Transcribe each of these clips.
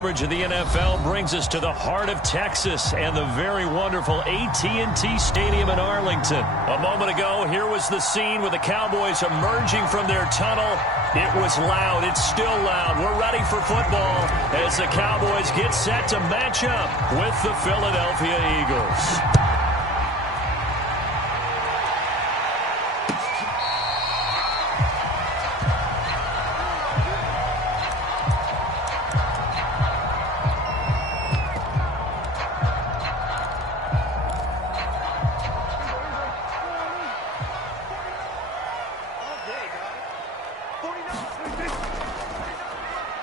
Coverage of the NFL brings us to the heart of Texas and the very wonderful AT&T Stadium in Arlington. A moment ago, here was the scene with the Cowboys emerging from their tunnel. It was loud. It's still loud. We're ready for football as the Cowboys get set to match up with the Philadelphia Eagles.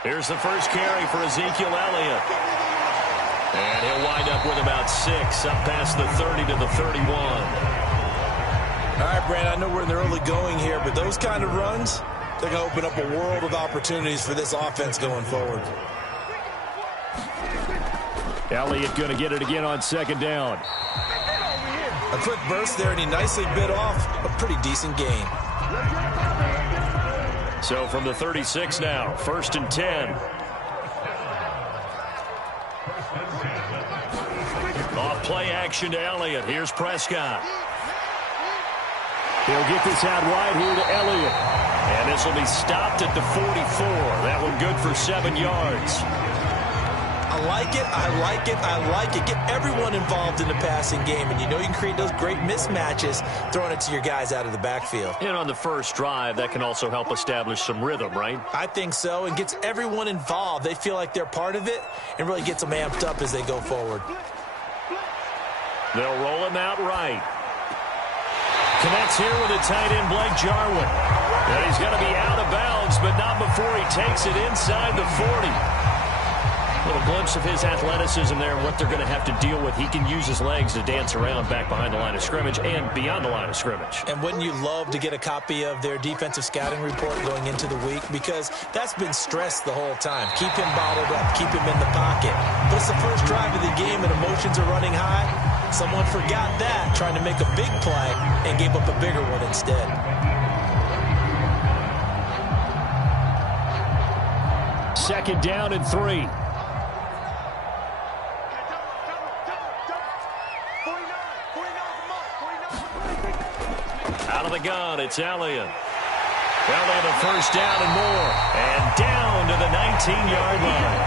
Here's the first carry for Ezekiel Elliott. And he'll wind up with about 6, up past the 30 to the 31. All right, Brandon, I know we're in the early going here, but those kind of runs, they're going to open up a world of opportunities for this offense going forward. Elliott going to get it again on second down. A quick burst there, and he nicely bit off a pretty decent gain. So from the 36 now, 1st and 10. Off play action to Elliott. Here's Prescott. He'll get this out wide here to Elliott. And this will be stopped at the 44. That one good for 7 yards. I like it, I like it, I like it. Get everyone involved in the passing game, and you know you can create those great mismatches throwing it to your guys out of the backfield. And on the first drive, that can also help establish some rhythm, right? I think so, and gets everyone involved. They feel like they're part of it and really gets them amped up as they go forward. They'll roll him out right. Connects here with the tight end, Blake Jarwin. And he's going to be out of bounds, but not before he takes it inside the 40. A little glimpse of his athleticism there and what they're going to have to deal with. He can use his legs to dance around back behind the line of scrimmage and beyond the line of scrimmage. And wouldn't you love to get a copy of their defensive scouting report going into the week? Because that's been stressed the whole time. Keep him bottled up. Keep him in the pocket. But it's the first drive of the game and emotions are running high. Someone forgot that, trying to make a big play, and gave up a bigger one instead. Second down and 3. Out of the gun, it's Elliott. Elliott a first down and more. And down to the 19-yard line.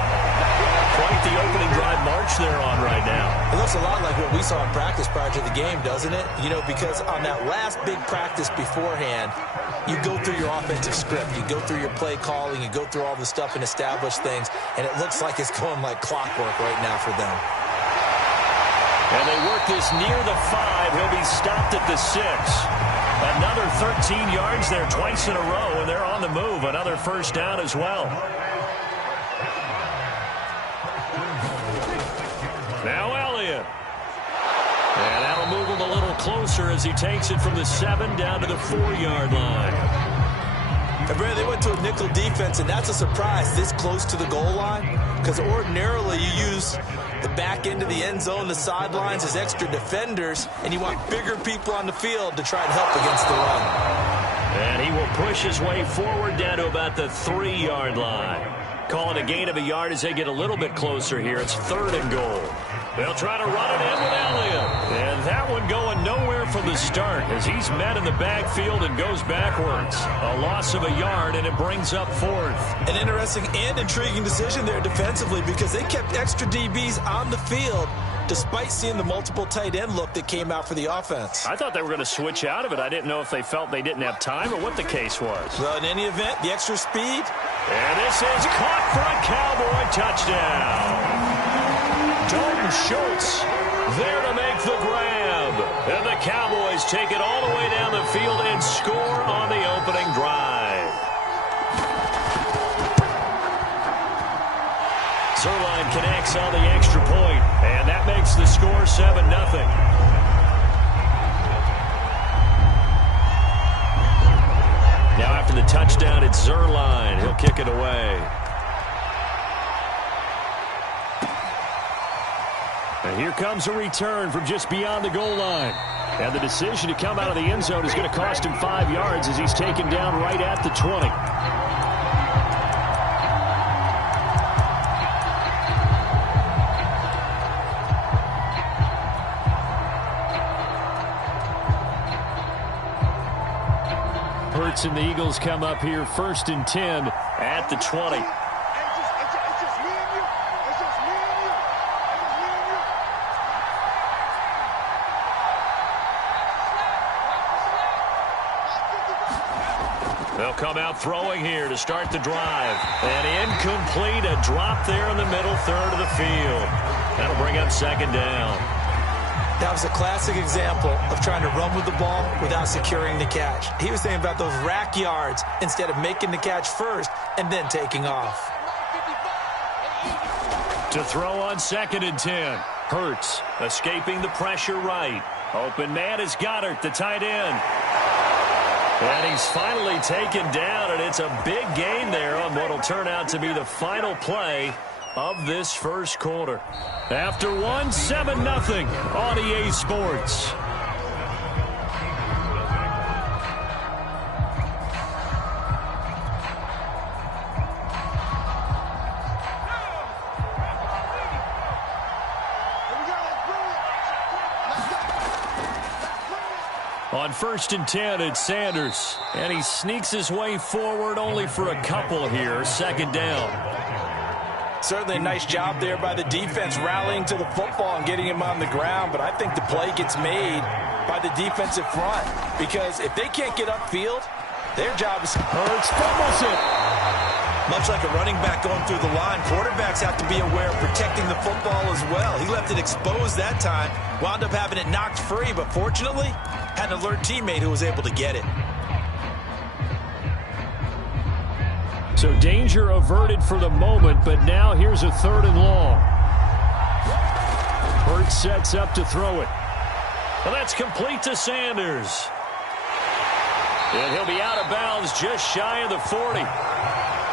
Quite the opening drive march they're on right now. It looks a lot like what we saw in practice prior to the game, doesn't it? You know, because on that last big practice beforehand, you go through your offensive script. You go through your play calling. You go through all the stuff and establish things. And it looks like it's going like clockwork right now for them. And they work this near the 5. He'll be stopped at the 6. Another 13 yards there twice in a row, and they're on the move. Another first down as well. Now Elliott. And that'll move him a little closer as he takes it from the 7 down to the 4-yard line. And Brad, they went to a nickel defense, and that's a surprise this close to the goal line. Because ordinarily you use the back end of the end zone, the sidelines as extra defenders, and you want bigger people on the field to try to help against the run. And he will push his way forward down to about the 3-yard line. Call it a gain of a yard as they get a little bit closer here. It's 3rd and goal. They'll try to run it in with Elliott. And that one going nowhere from the start as he's met in the backfield and goes backwards. A loss of a yard, and it brings up 4th. An interesting and intriguing decision there defensively because they kept extra DBs on the field despite seeing the multiple tight end look that came out for the offense. I thought they were going to switch out of it. I didn't know if they felt they didn't have time or what the case was. Well, in any event, the extra speed. And this is caught for a Cowboy touchdown. Dalton Schultz there to make the grab. And the Cowboys take it all the way down the field and score on the opening drive. Zerline connects on the extra point, and that makes the score 7-0. Now after the touchdown, it's Zerline. He'll kick it away. And here comes a return from just beyond the goal line. And the decision to come out of the end zone is going to cost him 5 yards as he's taken down right at the 20. sticks, and the Eagles come up here 1st and 10 at the 20. They'll come out throwing here to start the drive. And incomplete, a drop there in the middle third of the field. That'll bring up 2nd down. That was a classic example of trying to run with the ball without securing the catch. He was thinking about those rack yards instead of making the catch first and then taking off. To throw on 2nd and 10. Hurts escaping the pressure right. Open man is Goddard, the tight end. And he's finally taken down, and it's a big gain there on what will turn out to be the final play of this first quarter. After one, 7-0 on EA Sports. On 1st and 10, it's Sanders. And he sneaks his way forward only for a couple here. 2nd down. Certainly a nice job there by the defense rallying to the football and getting him on the ground. But I think the play gets made by the defensive front. Because if they can't get upfield, their job is Hurts fumbles it. Much like a running back going through the line, quarterbacks have to be aware of protecting the football as well. He left it exposed that time, wound up having it knocked free, but fortunately, had an alert teammate who was able to get it. So danger averted for the moment, but now here's a 3rd and long. Hurts sets up to throw it. Well, that's complete to Sanders. And he'll be out of bounds just shy of the 40.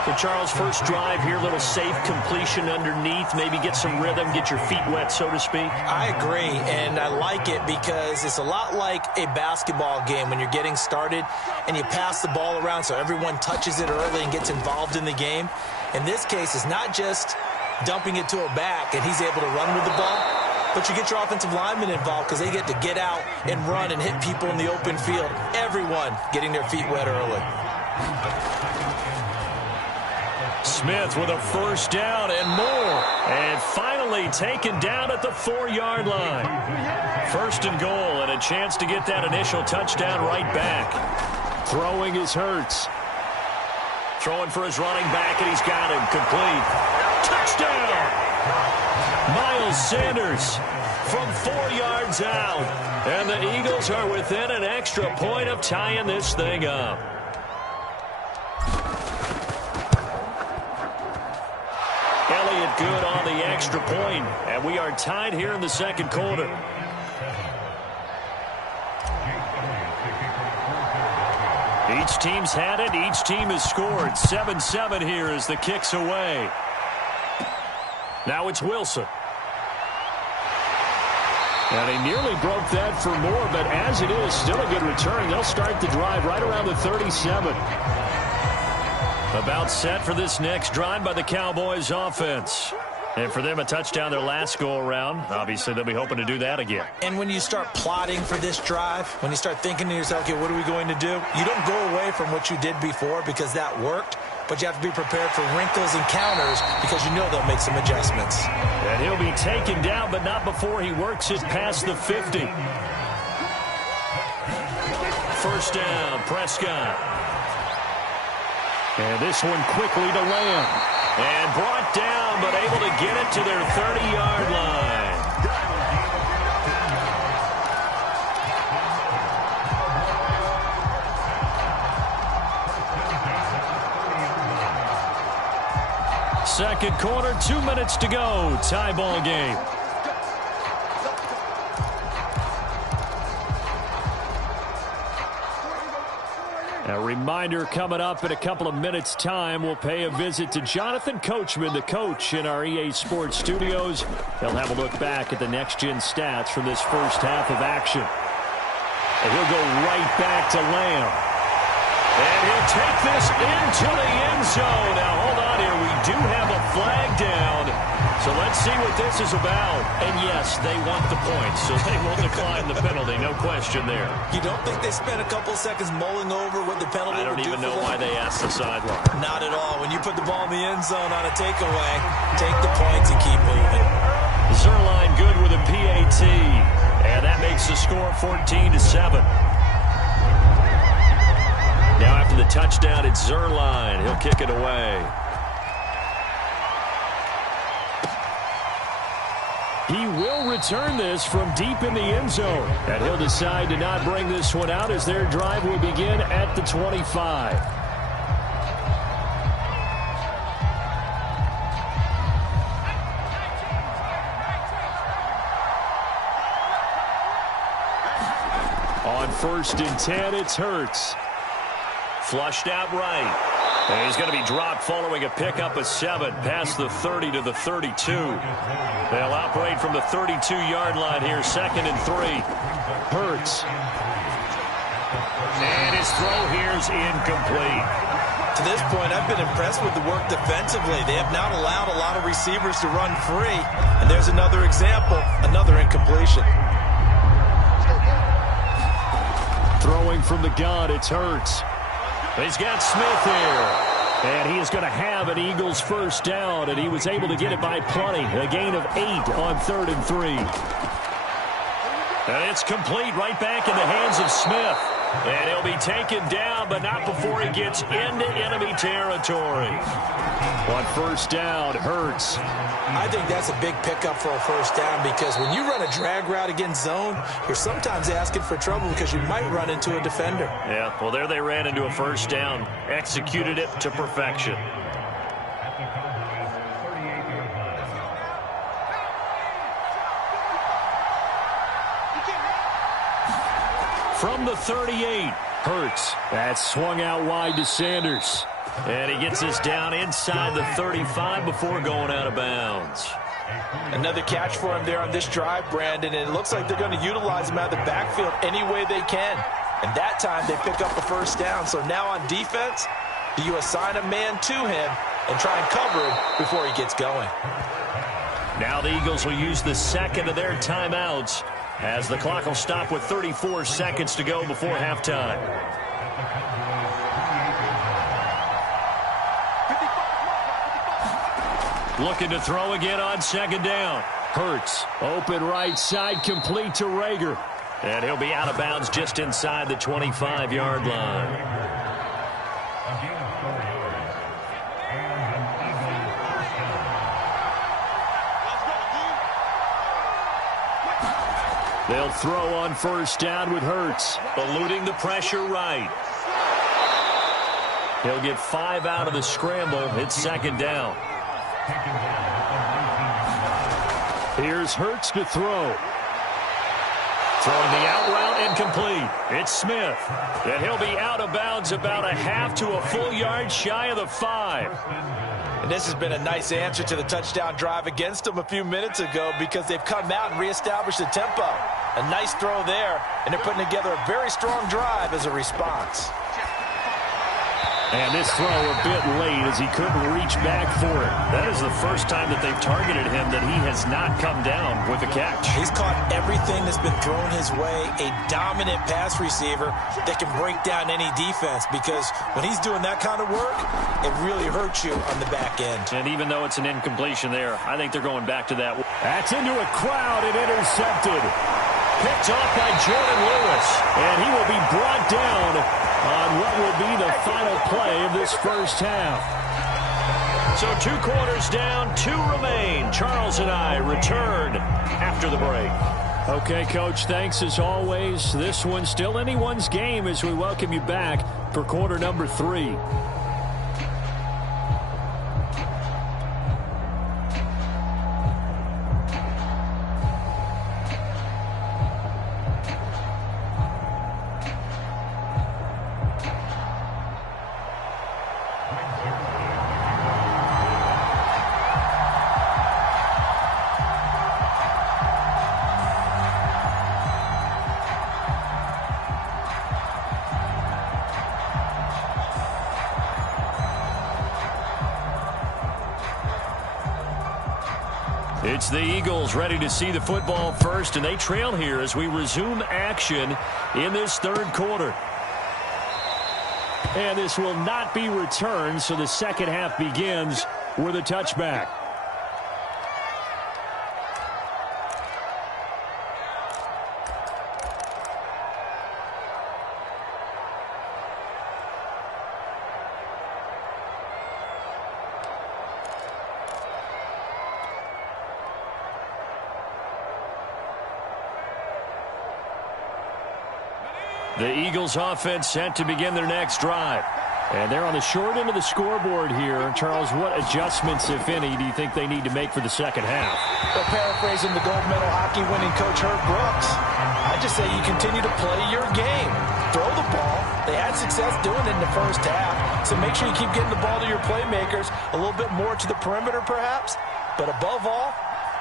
For Charles, first drive here, little safe completion underneath, maybe get some rhythm, get your feet wet, so to speak. I agree, and I like it because it's a lot like a basketball game when you're getting started and you pass the ball around so everyone touches it early and gets involved in the game. In this case, it's not just dumping it to a back and he's able to run with the ball, but you get your offensive linemen involved because they get to get out and run and hit people in the open field. Everyone getting their feet wet early. Smith with a 1st down and more. And finally taken down at the 4-yard line. 1st and goal and a chance to get that initial touchdown right back. Throwing is Hurts. Throwing for his running back, and he's got him complete. Touchdown! Miles Sanders from 4 yards out. And the Eagles are within an extra point of tying this thing up. Elliott good on the extra point, and we are tied here in the 2nd quarter. Each team's had it. Each team has scored. 7-7 here as the kick's away. Now it's Wilson. And he nearly broke that for more, but as it is, still a good return. They'll start the drive right around the 37. About set for this next drive by the Cowboys offense. And for them, a touchdown their last go-around. Obviously, they'll be hoping to do that again. And when you start plotting for this drive, when you start thinking to yourself, okay, what are we going to do? You don't go away from what you did before because that worked, but you have to be prepared for wrinkles and counters because you know they'll make some adjustments. And he'll be taken down, but not before he works it past the 50. 1st down, Prescott. And this one quickly to Lamb. And brought down, but able to get it to their 30-yard line. Second quarter, 2 minutes to go. Tie ball game. A reminder coming up in a couple of minutes' time. We'll pay a visit to Jonathan Coachman, the coach in our EA Sports studios. He'll have a look back at the next-gen stats from this first half of action. And he'll go right back to Lamb. And he'll take this into the end zone. Now, hold on here. We do have a flag down. So let's see what this is about. And yes, they want the points, so they will decline the penalty. No question there. You don't think they spent a couple seconds mulling over what the penalty would do? I don't even know why they asked the sideline. Not at all. When you put the ball in the end zone on a takeaway, take the points and keep moving. Zuerlein good with a PAT. And that makes the score 14-7. Now after the touchdown, it's Zuerlein. He'll kick it away. He will return this from deep in the end zone. And he'll decide to not bring this one out as their drive will begin at the 25. On 1st and 10, it's Hurts. Flushed out right. And he's going to be dropped following a pickup of 7 past the 30 to the 32. They'll operate from the 32-yard line here, 2nd and 3. Hurts. And his throw here's incomplete. To this point, I've been impressed with the work defensively. They have not allowed a lot of receivers to run free. And there's another example, another incompletion. Throwing from the gun, it's Hurts. He's got Smith here. And he is going to have an Eagles first down, and he was able to get it by plenty. A gain of 8 on 3rd and 3. And it's complete right back in the hands of Smith. And he'll be taken down, but not before he gets into enemy territory. On 1st down, Hurts. I think that's a big pickup for a first down because when you run a drag route against zone, you're sometimes asking for trouble because you might run into a defender. Yeah, well, there they ran into a first down. Executed it to perfection. From the 38, Hurts. That's swung out wide to Sanders. And he gets us down inside the 35 before going out of bounds. Another catch for him there on this drive, Brandon, and it looks like they're going to utilize him out of the backfield any way they can. And that time they pick up the first down. So now on defense, do you assign a man to him and try and cover him before he gets going? Now the Eagles will use the second of their timeouts as the clock will stop with 34 seconds to go before halftime. Looking to throw again on 2nd down. Hurts, open right side, complete to Rager. And he'll be out of bounds just inside the 25-yard line. They'll throw on 1st down with Hurts, eluding the pressure right. He'll get 5 out of the scramble. It's 2nd down. Here's Hurts to throw. Throwing the out route incomplete. It's Smith. And he'll be out of bounds about a half to a full yard shy of the 5. And this has been a nice answer to the touchdown drive against them a few minutes ago because they've come out and reestablished the tempo. A nice throw there, and they're putting together a very strong drive as a response. And this throw a bit late as he couldn't reach back for it. That is the first time that they've targeted him that he has not come down with a catch. He's caught everything that's been thrown his way. A dominant pass receiver that can break down any defense because when he's doing that kind of work, it really hurts you on the back end. And even though it's an incompletion there, I think they're going back to that. That's into a crowd and intercepted. Picked off by Jordan Lewis. And he will be brought down on what will be the final play of this first half. So 2 quarters down, 2 remain. Charles and I return after the break. Okay, Coach, thanks as always. This one's still anyone's game as we welcome you back for quarter number 3. It's the Eagles ready to see the football first, and they trail here as we resume action in this third quarter. And this will not be returned, so the second half begins with a touchback. The Eagles offense set to begin their next drive. And they're on the short end of the scoreboard here. Charles, what adjustments, if any, do you think they need to make for the second half? Well, paraphrasing the gold medal hockey winning coach Herb Brooks, I just say you continue to play your game. Throw the ball. They had success doing it in the first half. So make sure you keep getting the ball to your playmakers, a little bit more to the perimeter perhaps. But above all,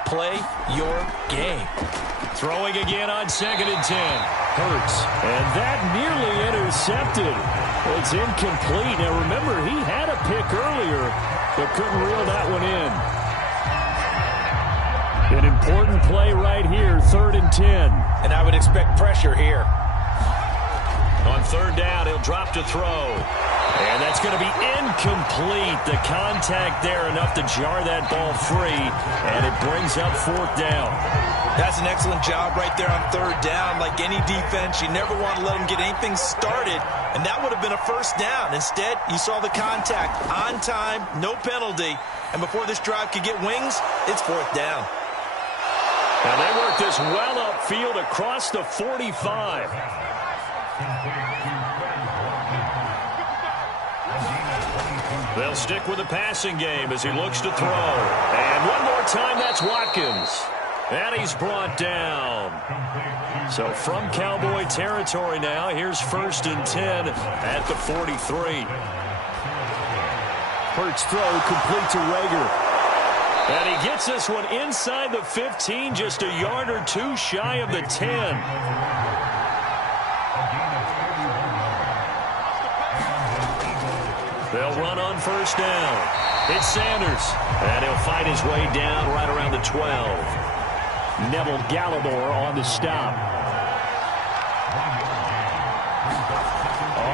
play your game. Throwing again on 2nd and 10. Hurts. And that nearly intercepted. It's incomplete. Now remember, he had a pick earlier, but couldn't reel that one in. An important play right here, 3rd and 10. And I would expect pressure here. On 3rd down, he'll drop to throw. And that's going to be incomplete. The contact there enough to jar that ball free, and it brings up 4th down. That's an excellent job right there on 3rd down. Like any defense, you never want to let them get anything started, and that would have been a 1st down. Instead, you saw the contact on time, no penalty, and before this drive could get wings, it's 4th down. Now they work this well upfield across the 45. They'll stick with the passing game as he looks to throw. And one more time, that's Watkins. And he's brought down. So from Cowboy territory now, here's 1st and 10 at the 43. Hurts throw complete to Rager. And he gets this one inside the 15, just a yard or two shy of the 10. They'll run on 1st down. It's Sanders. And he'll fight his way down right around the 12. Neville Gallimore on the stop.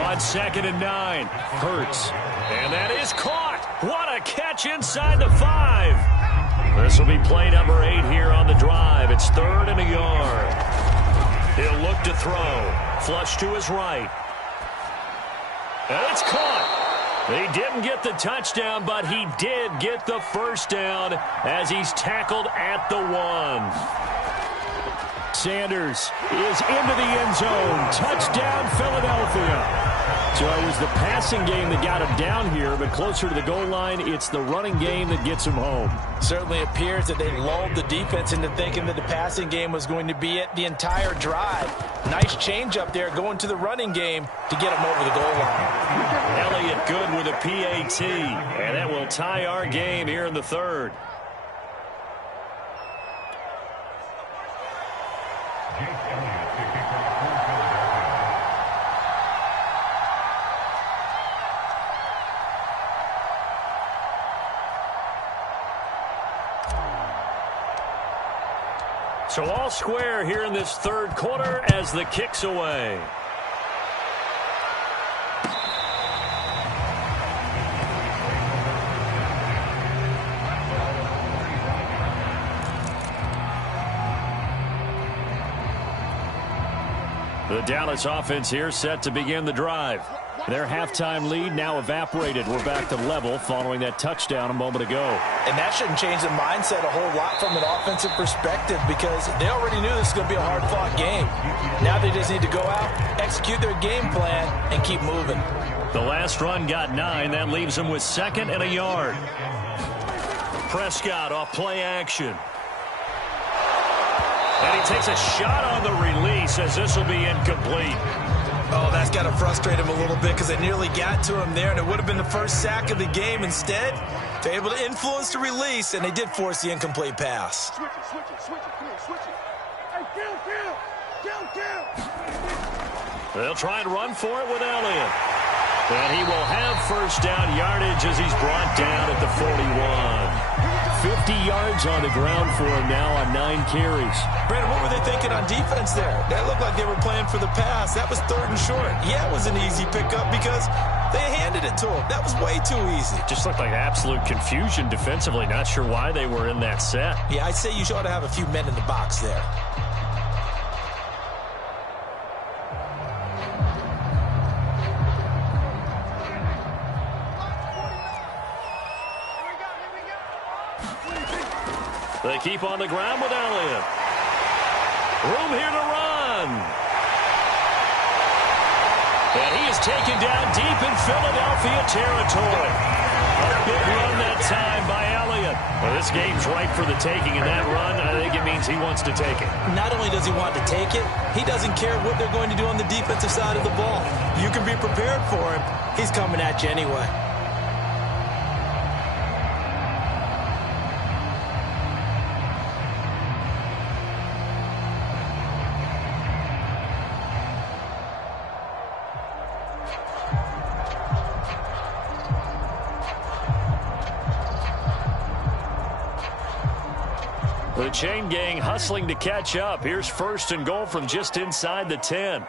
On 2nd and 9. Hurts. And that is caught. What a catch inside the 5. This will be play number 8 here on the drive. It's 3rd and a yard. He'll look to throw. Flush to his right. And it's caught. He didn't get the touchdown, but he did get the 1st down as he's tackled at the 1. Sanders is into the end zone. Touchdown, Philadelphia. So it was the passing game that got him down here, but closer to the goal line, it's the running game that gets him home. Certainly appears that they lulled the defense into thinking that the passing game was going to be it the entire drive. Nice change up there going to the running game to get him over the goal line. Elliott good with a PAT, and that will tie our game here in the 3rd. So all square here in this 3rd quarter as the kick's away. The Dallas offense here set to begin the drive. Their halftime lead now evaporated. We're back to level following that touchdown a moment ago. And that shouldn't change the mindset a whole lot from an offensive perspective because they already knew this was going to be a hard-fought game. Now they just need to go out, execute their game plan, and keep moving. The last run got 9. That leaves them with 2nd and a yard. Prescott off play action. And he takes a shot on the release as this will be incomplete. Oh, that's got to frustrate him a little bit because they nearly got to him there, and it would have been the first sack of the game. Instead, they're able to influence the release, and they did force the incomplete pass. Switch it, switch it, switch it. Come here, switch it. Hey, down. They'll try and run for it with Elliott. And he will have 1st down yardage as he's brought down at the 41. 50 yards on the ground for him now on 9 carries. Brandon, what were they thinking on defense there? That looked like they were playing for the pass. That was 3rd and short. Yeah, it was an easy pickup because they handed it to him. That was way too easy. Just looked like absolute confusion defensively. Not sure why they were in that set. Yeah, I'd say you ought to have a few men in the box there. They keep on the ground with Elliott. Room here to run. And he is taken down deep in Philadelphia territory. A big run that time by Elliott. Well, this game's ripe for the taking, and that run, I think it means he wants to take it. Not only does he want to take it, he doesn't care what they're going to do on the defensive side of the ball. You can be prepared for him. He's coming at you anyway. The chain gang hustling to catch up. Here's 1st and goal from just inside the 10.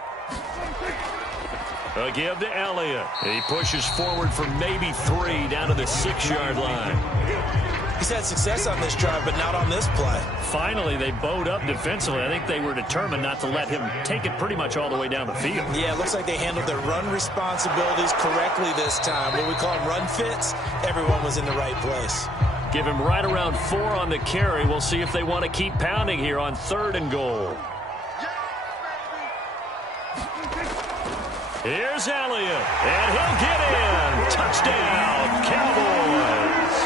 A give to Elliott. He pushes forward for maybe 3 down to the 6-yard line. He's had success on this drive, but not on this play. Finally, they bowed up defensively. I think they were determined not to let him take it pretty much all the way down the field. Yeah, it looks like they handled their run responsibilities correctly this time. What we call them run fits, everyone was in the right place. Give him right around 4 on the carry. We'll see if they want to keep pounding here on 3rd and goal. Here's Elliott, and he'll get in. Touchdown, Cowboys.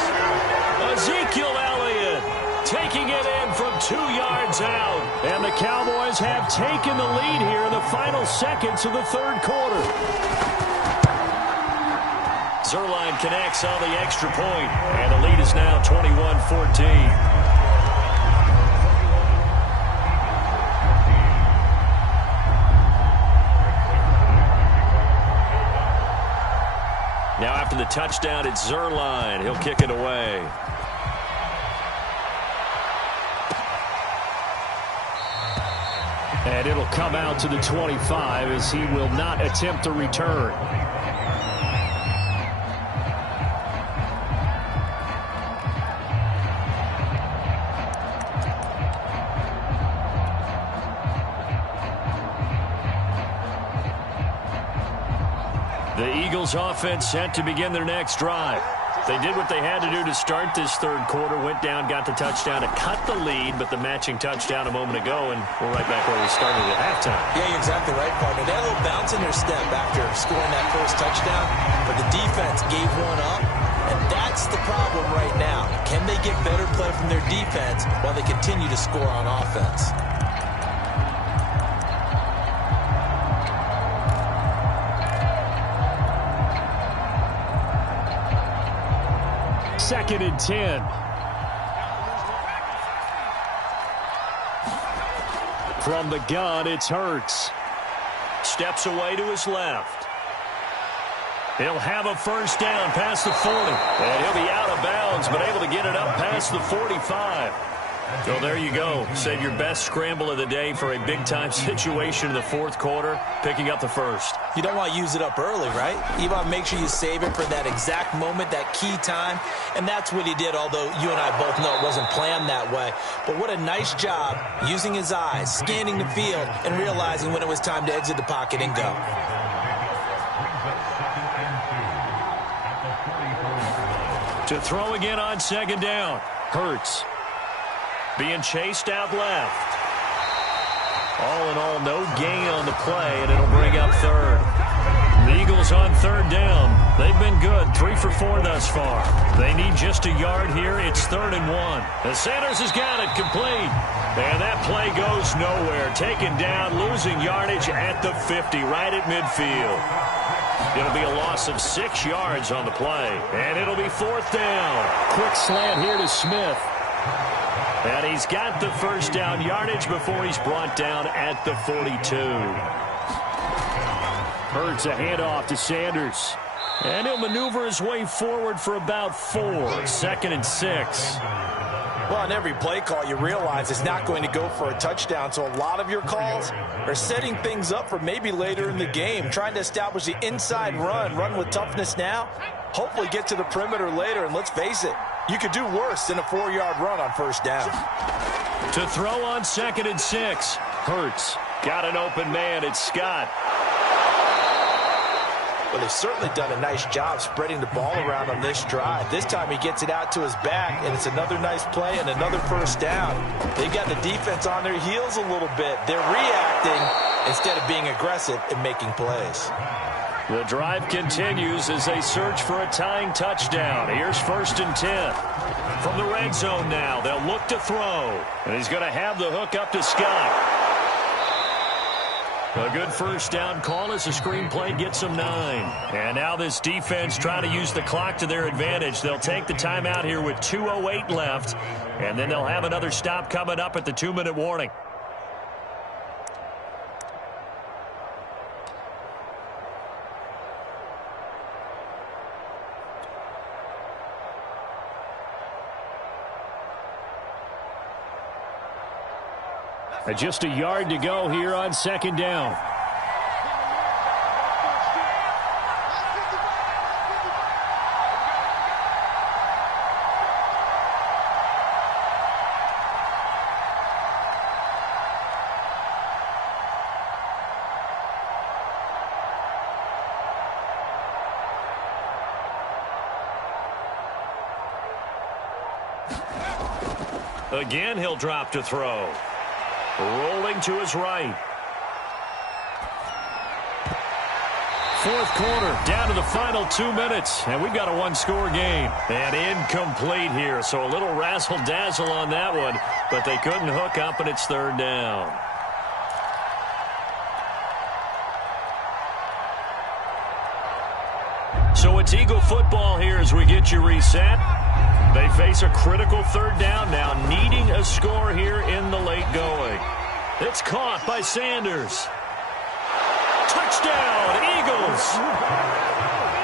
Ezekiel Elliott taking it in from 2 yards out. And the Cowboys have taken the lead here in the final seconds of the 3rd quarter. Zerline connects on the extra point, and the lead is now 21-14. Now after the touchdown, it's Zerline. He'll kick it away. And it'll come out to the 25 as he will not attempt a return. The Eagles offense set to begin their next drive. They did what they had to do to start this 3rd quarter, went down, got the touchdown to cut the lead, but the matching touchdown a moment ago, and we're right back where we started at halftime. Yeah, you're exactly right, partner. They had a little bounce in their step after scoring that first touchdown, but the defense gave one up, and that's the problem right now. Can they get better play from their defense while they continue to score on offense? 2nd and 10. From the gun, it's Hurts. Steps away to his left. He'll have a first down past the 40. And he'll be out of bounds, but able to get it up past the 45. So there you go. Save your best scramble of the day for a big-time situation in the 4th quarter, picking up the first. You don't want to use it up early, right? You want to make sure you save it for that exact moment, that key time. And that's what he did, although you and I both know it wasn't planned that way. But what a nice job using his eyes, scanning the field, and realizing when it was time to exit the pocket and go. To throw again on 2nd down. Hurts. Being chased out left. All in all, no gain on the play, and it'll bring up 3rd. The Eagles on 3rd down. They've been good, 3 for 4 thus far. They need just a yard here. It's 3rd and 1. And Sanders has got it complete. And that play goes nowhere. Taken down, losing yardage at the 50, right at midfield. It'll be a loss of 6 yards on the play. And it'll be 4th down. Quick slant here to Smith. And he's got the first down yardage before he's brought down at the 42. Hurts a handoff to Sanders. And he'll maneuver his way forward for about 4. 2nd and 6. Well, on every play call, you realize it's not going to go for a touchdown, so a lot of your calls are setting things up for maybe later in the game, trying to establish the inside run with toughness now, hopefully get to the perimeter later, and let's face it, you could do worse than a 4-yard run on first down. To throw on 2nd and 6. Hurts. Got an open man. It's Scott. Well, they've certainly done a nice job spreading the ball around on this drive. This time he gets it out to his back, and it's another nice play and another first down. They've got the defense on their heels a little bit. They're reacting instead of being aggressive and making plays. The drive continues as they search for a tying touchdown. Here's 1st and 10. From the red zone now, they'll look to throw. And he's going to have the hook up to Scott. A good first down call as the screenplay gets them 9. And now this defense trying to use the clock to their advantage. They'll take the timeout here with 2:08 left. And then they'll have another stop coming up at the 2-minute warning. Just a yard to go here on 2nd down. Again, he'll drop to throw. Rolling to his right. 4th quarter, down to the final 2 minutes, and we've got a 1-score game. And incomplete here, so a little razzle-dazzle on that one, but they couldn't hook up, and it's 3rd down. So it's Eagle football here as we get you reset. They face a critical 3rd down now, needing a score here in the late going. It's caught by Sanders. Touchdown, Eagles!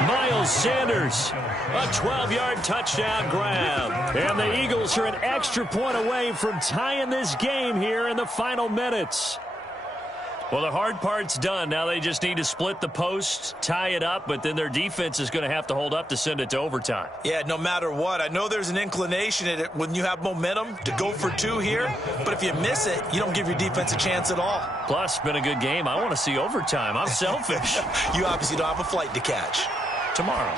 Miles Sanders, a 12-yard touchdown grab. And the Eagles are an extra point away from tying this game here in the final minutes. Well, the hard part's done. Now they just need to split the post, tie it up, but then their defense is going to have to hold up to send it to overtime. Yeah, no matter what. I know there's an inclination in it when you have momentum to go for 2 here, but if you miss it, you don't give your defense a chance at all. Plus, been a good game. I want to see overtime. I'm selfish. You obviously don't have a flight to catch. Tomorrow.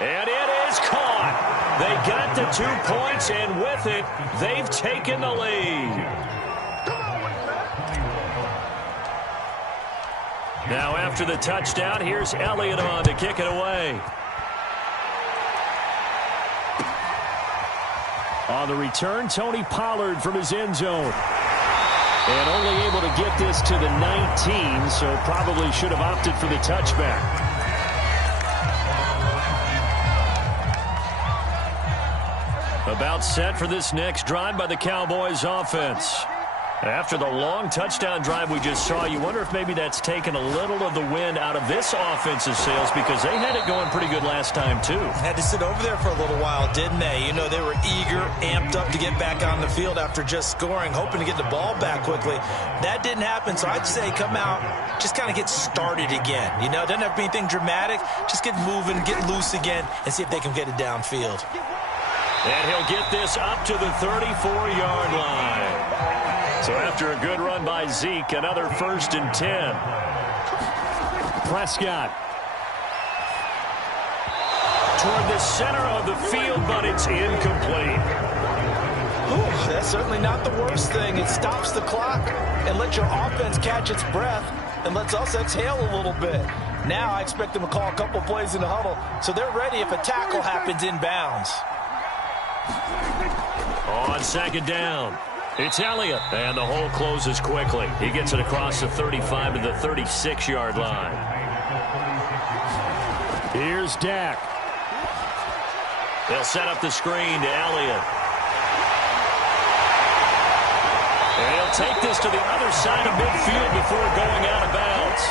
And it is caught. They got the 2 points, and with it, they've taken the lead. Now after the touchdown, here's Elliott on to kick it away. On the return, Tony Pollard from his end zone. And only able to get this to the 19, so probably should have opted for the touchback. About set for this next drive by the Cowboys offense. After the long touchdown drive we just saw, you wonder if maybe that's taken a little of the wind out of this offensive sails because they had it going pretty good last time, too. Had to sit over there for a little while, didn't they? You know, they were eager, amped up to get back on the field after just scoring, hoping to get the ball back quickly. That didn't happen, so I'd say come out, just kind of get started again. You know, doesn't have to be anything dramatic. Just get moving, get loose again, and see if they can get it downfield. And he'll get this up to the 34-yard line. So after a good run by Zeke, another 1st and 10. Prescott. Toward the center of the field, but it's incomplete. Ooh, that's certainly not the worst thing. It stops the clock and lets your offense catch its breath and lets us exhale a little bit. Now I expect them to call a couple plays in the huddle, so they're ready if a tackle happens inbounds. On 2nd down. It's Elliott, and the hole closes quickly. He gets it across the 35 to the 36-yard line. Here's Dak. They'll set up the screen to Elliott. And he'll take this to the other side of midfield before going out of bounds.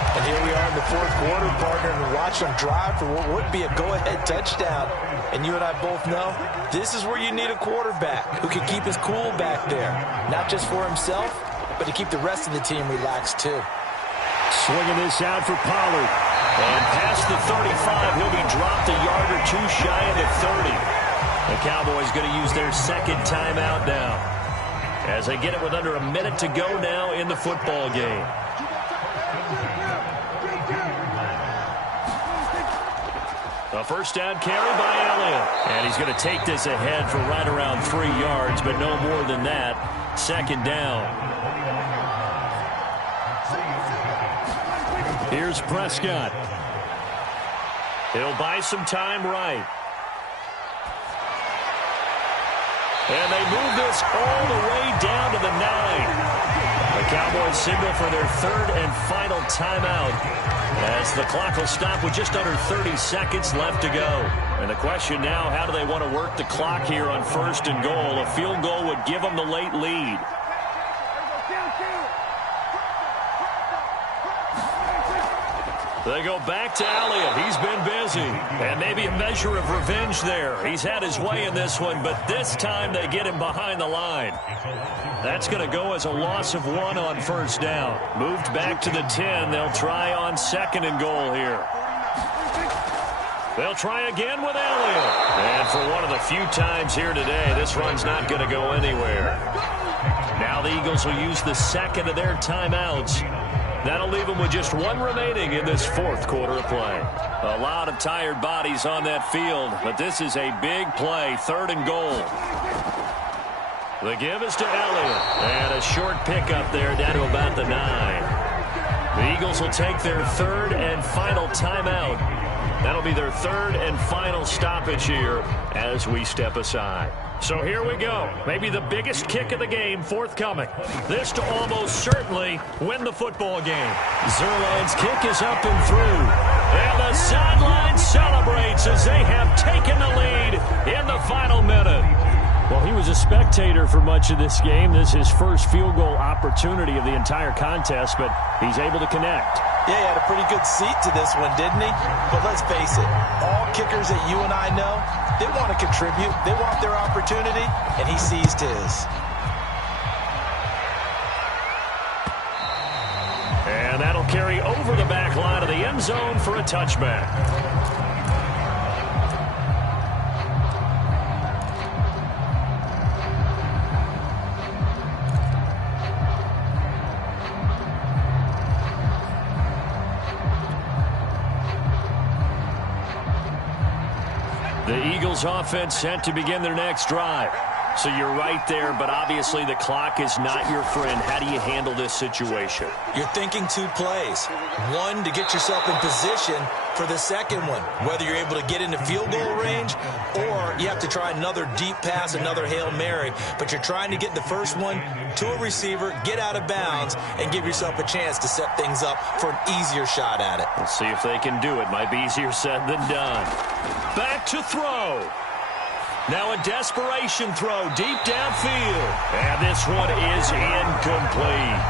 And here we are in the fourth quarter, partner, and watch them drive for what would be a go-ahead touchdown. And you and I both know this is where you need a quarterback who can keep his cool back there, not just for himself, but to keep the rest of the team relaxed too. Swinging this out for Pollard. And past the 35, he'll be dropped a yard or two shy of the 30. The Cowboys going to use their second timeout now, as they get it with under a minute to go now in the football game. A first down carry by Elliott. And he's going to take this ahead for right around 3 yards, but no more than that. Second down. Here's Prescott. He'll buy some time right. And they move this all the way down to the 9. The Cowboys signal for their third and final timeout, as the clock will stop with just under 30 seconds left to go. And the question now, how do they want to work the clock here on first and goal? A field goal would give them the late lead. They go back to Elliott. He's been busy. And maybe a measure of revenge there. He's had his way in this one, but this time they get him behind the line. That's going to go as a loss of 1 on first down. Moved back to the 10. They'll try on second and goal here. They'll try again with Elliott. And for one of the few times here today, this run's not going to go anywhere. Now the Eagles will use the second of their timeouts. That'll leave them with just 1 remaining in this fourth quarter of play. A lot of tired bodies on that field, but this is a big play, third and goal. The give is to Elliott, and a short pickup there down to about the 9. The Eagles will take their third and final timeout. That'll be their third and final stoppage here as we step aside. So here we go. Maybe the biggest kick of the game forthcoming. This to almost certainly win the football game. Zerline's kick is up and through. And the sideline celebrates as they have taken the lead in the final minute. Well, he was a spectator for much of this game. This is his first field goal opportunity of the entire contest, but he's able to connect. Yeah, he had a pretty good seat to this one, didn't he? But let's face it, all kickers that you and I know, they want to contribute. They want their opportunity, and he seized his. And that'll carry over the back line of the end zone for a touchback. The Eagles offense set to begin their next drive. So you're right there, but obviously the clock is not your friend. How do you handle this situation? You're thinking 2 plays. One, to get yourself in position for the second one, whether you're able to get into field goal range or you have to try another deep pass, another Hail Mary. But you're trying to get the first one to a receiver, get out of bounds, and give yourself a chance to set things up for an easier shot at it. Let's see if they can do it. Might be easier said than done. Back to throw. Now a desperation throw deep downfield. And this one is incomplete.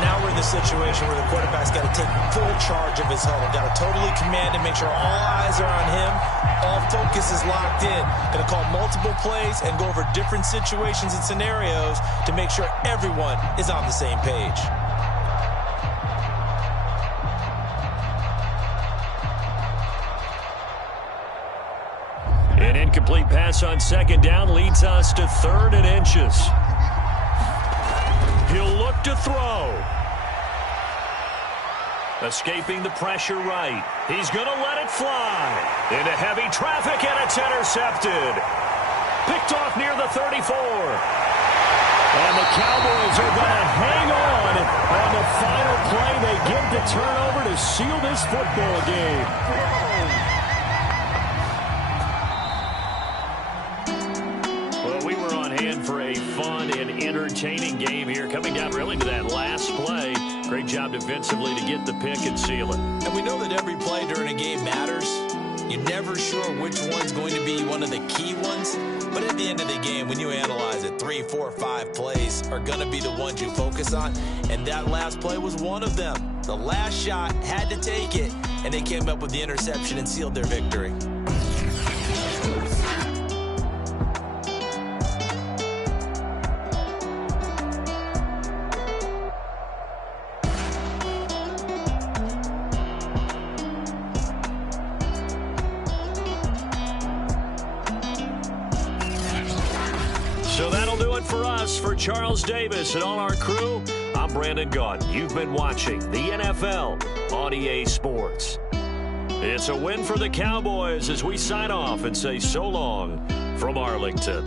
Now we're in the situation where the quarterback's got to take full charge of his huddle. Got to totally command and make sure all eyes are on him. All focus is locked in. Going to call multiple plays and go over different situations and scenarios to make sure everyone is on the same page. An incomplete pass on second down leads us to 3rd and inches. He'll look to throw. Escaping the pressure right. He's going to let it fly. Into heavy traffic, and it's intercepted. Picked off near the 34. And the Cowboys are going to hang on the final play. They get the turnover to seal this football game. For a fun and entertaining game here, coming down really to that last play. Great job defensively to get the pick and seal it. And we know that every play during a game matters. You're never sure which one's going to be one of the key ones. But at the end of the game, when you analyze it, 3, 4, 5 plays are going to be the ones you focus on. And that last play was one of them. The last shot had to take it, and they came up with the interception and sealed their victory. So that'll do it for us. For Charles Davis and all our crew, I'm Brandon Gaudin. You've been watching the NFL on EA Sports. It's a win for the Cowboys as we sign off and say so long from Arlington.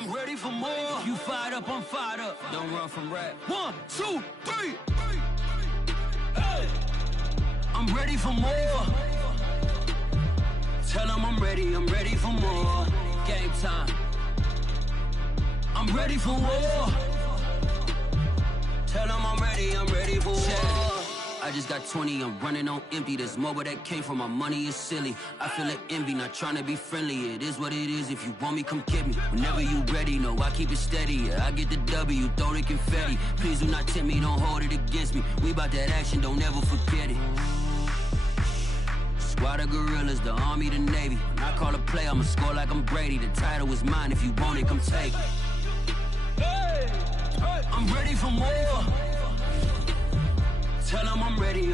I'm ready for more. You fired up, I'm fired up. Don't run from rap. 1, 2, 3. Hey. I'm ready for more. Tell them I'm ready for more. Game time. I'm ready for war. Tell them I'm ready for war. I just got 20, I'm running on empty. This mobile that came from my money is silly. I feel like envy, not trying to be friendly. It is what it is, if you want me, come get me. Whenever you ready, no, I keep it steady. Yeah, I get the W, throw the confetti. Please do not tempt me, don't hold it against me. We bout that action, don't ever forget it. Squad of gorillas, the army, the navy. When I call a play, I'ma score like I'm Brady. The title is mine, if you want it, come take it. I'm ready for more. Tell them I'm ready.